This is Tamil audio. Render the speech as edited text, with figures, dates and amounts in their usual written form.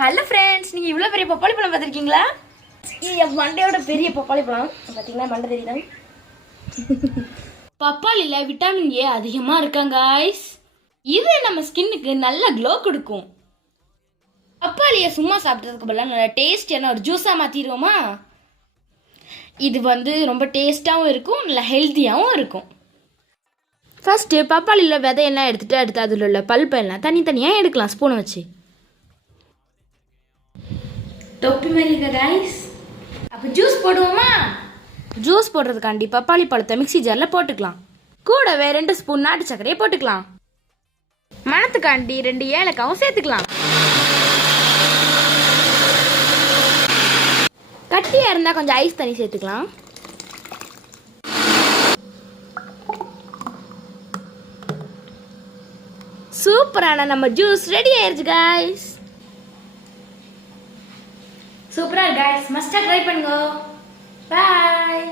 ஹலோ ஃப்ரெண்ட்ஸ், நீங்கள் இவ்வளோ பெரிய பப்பாளி பழம் பார்த்துருக்கீங்களா? இது என் மண்டையோட பெரிய பப்பாளி பழம். பார்த்தீங்கன்னா மண்டை தெரியுதா? பப்பாளியில் விட்டமின் ஏ அதிகமாக இருக்காங்க காய்ஸ். இது நம்ம ஸ்கின்னுக்கு நல்ல க்ளோ கொடுக்கும். பப்பாளியை சும்மா சாப்பிட்றதுக்கு பதிலாக நல்ல டேஸ்டியான ஒரு ஜூஸாக மாற்றிடுவோமா? இது ரொம்ப டேஸ்ட்டாகவும் இருக்கும், நல்லா ஹெல்த்தியாகவும் இருக்கும். ஃபஸ்ட்டு பப்பாளியில் விதையெல்லாம் எடுத்துகிட்டு அதில் உள்ள பல்பெல்லாம் தனித்தனியாக எடுக்கலாம் ஸ்பூனை வச்சு. தொப்பி மாதிரி இருக்க கைஸ். அப்போ ஜூஸ் போடுவோமா? ஜூஸ் போடுறதுக்காண்டி பப்பாளி பழத்தை மிக்ஸி ஜாரில் போட்டுக்கலாம். கூடவே 2 ஸ்பூன் நாட்டு சர்க்கரையை போட்டுக்கலாம். மணத்துக்காண்டி 2 ஏலக்காவும் சேர்த்துக்கலாம். கட்டியாக இருந்தால் கொஞ்சம் ஐஸ் தண்ணி சேர்த்துக்கலாம். சூப்பரான நம்ம ஜூஸ் ரெடி ஆயிடுச்சு கைஸ். சூப்பரா கைஸ், மஸ்டா ட்ரை பண்ணுங்க. பாய்.